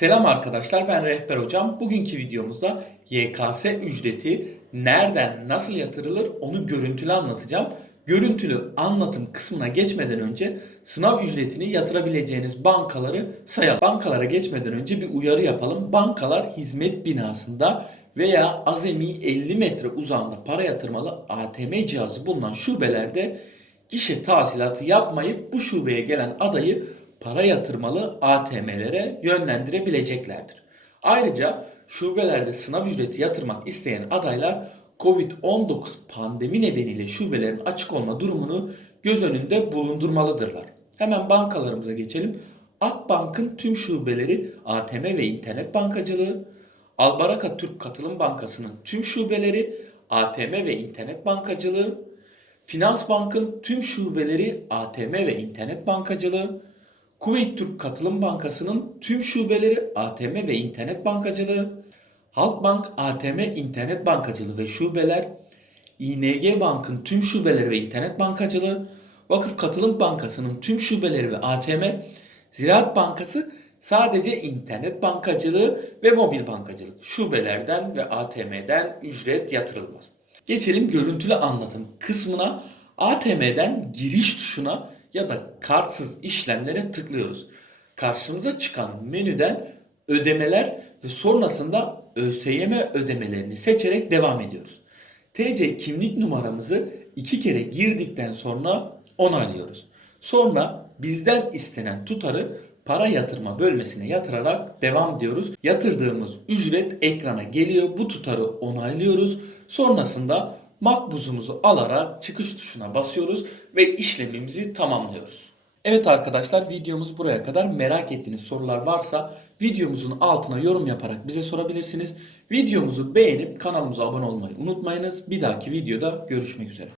Selam arkadaşlar ben Rehber Hocam. Bugünkü videomuzda YKS ücreti nereden nasıl yatırılır onu görüntülü anlatacağım. Görüntülü anlatım kısmına geçmeden önce sınav ücretini yatırabileceğiniz bankaları sayalım. Bankalara geçmeden önce bir uyarı yapalım. Bankalar hizmet binasında veya azami 50 metre uzağında para yatırmalı ATM cihazı bulunan şubelerde gişe tahsilatı yapmayıp bu şubeye gelen adayı para yatırmalı ATM'lere yönlendirebileceklerdir. Ayrıca şubelerde sınav ücreti yatırmak isteyen adaylar Covid-19 pandemi nedeniyle şubelerin açık olma durumunu göz önünde bulundurmalıdırlar. Hemen bankalarımıza geçelim. Akbank'ın tüm şubeleri ATM ve internet bankacılığı, Albaraka Türk Katılım Bankası'nın tüm şubeleri ATM ve internet bankacılığı, Finans Bank'ın tüm şubeleri ATM ve internet bankacılığı, Kuveyt Türk Katılım Bankası'nın tüm şubeleri ATM ve internet bankacılığı, Halkbank ATM internet bankacılığı ve şubeler, İNG Bank'ın tüm şubeleri ve internet bankacılığı, Vakıf Katılım Bankası'nın tüm şubeleri ve ATM, Ziraat Bankası sadece internet bankacılığı ve mobil bankacılık şubelerden ve ATM'den ücret yatırılmaz. Geçelim görüntülü anlatım kısmına. ATM'den giriş tuşuna ya da kartsız işlemlere tıklıyoruz. Karşımıza çıkan menüden ödemeler ve sonrasında ÖSYM ödemelerini seçerek devam ediyoruz. TC kimlik numaramızı iki kere girdikten sonra onaylıyoruz. Sonra bizden istenen tutarı para yatırma bölmesine yatırarak devam diyoruz. Yatırdığımız ücret ekrana geliyor. Bu tutarı onaylıyoruz. Sonrasında makbuzumuzu alarak çıkış tuşuna basıyoruz ve işlemimizi tamamlıyoruz. Evet arkadaşlar videomuz buraya kadar. Merak ettiğiniz sorular varsa videomuzun altına yorum yaparak bize sorabilirsiniz. Videomuzu beğenip kanalımıza abone olmayı unutmayınız. Bir dahaki videoda görüşmek üzere.